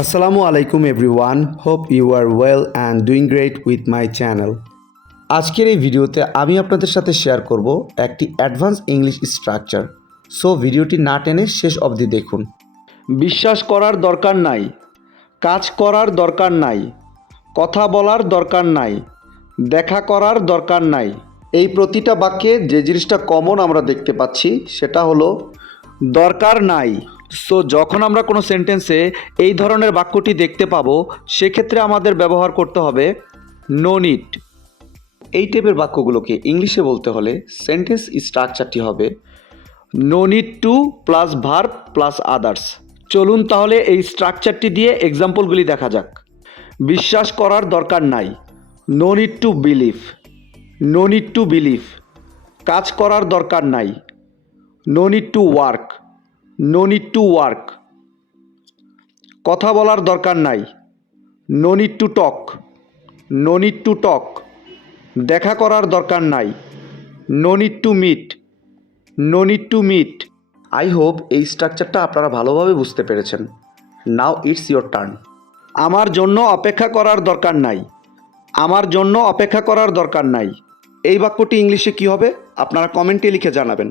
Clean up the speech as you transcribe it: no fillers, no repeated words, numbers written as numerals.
আসসালামু আলাইকুম everyone, hope you are well and doing great with my channel. আজকের এই ভিডিওতে আমি আপনাদের সাথে শেয়ার করব একটি অ্যাডভান্স ইংলিশ স্ট্রাকচার। সো ভিডিওটি না টেনে শেষ অবধি দেখুন। বিশ্বাস করার দরকার নাই, কাজ করার দরকার নাই, কথা বলার দরকার নাই, দেখা করার দরকার নাই। এই প্রতিটা বাক্যে যে জিনিসটা কমন আমরা দেখতে পাচ্ছি সেটা হলো দরকার নাই। সো যখন আমরা কোনো সেন্টেন্সে এই ধরনের বাক্যটি দেখতে পাবো সেক্ষেত্রে আমাদের ব্যবহার করতে হবে নো নিড। এই টাইপের বাক্যগুলোকে ইংলিশে বলতে হলে সেন্টেন্স স্ট্রাকচারটি হবে no need to plus verb plus others. চলুন তাহলে এই স্ট্রাকচারটি দিয়ে এক্সাম্পলগুলি দেখা যাক। বিশ্বাস করার দরকার নাই, no need to believe, no need to believe. কাজ করার দরকার নাই, no need to work, no need to work. কথা বলার দরকার নাই, no need to talk, no need to talk. দেখা করার দরকার নাই, no need to meet, no need to meet. I hope এই স্ট্রাকচারটা আপনারা ভালোভাবে বুঝতে পেরেছেন। Now it's your turn. আমার জন্য অপেক্ষা করার দরকার নাই, আমার জন্য অপেক্ষা করার দরকার নাই। এই বাক্যটি ইংলিশে কী হবে আপনারা কমেন্টে লিখে জানাবেন।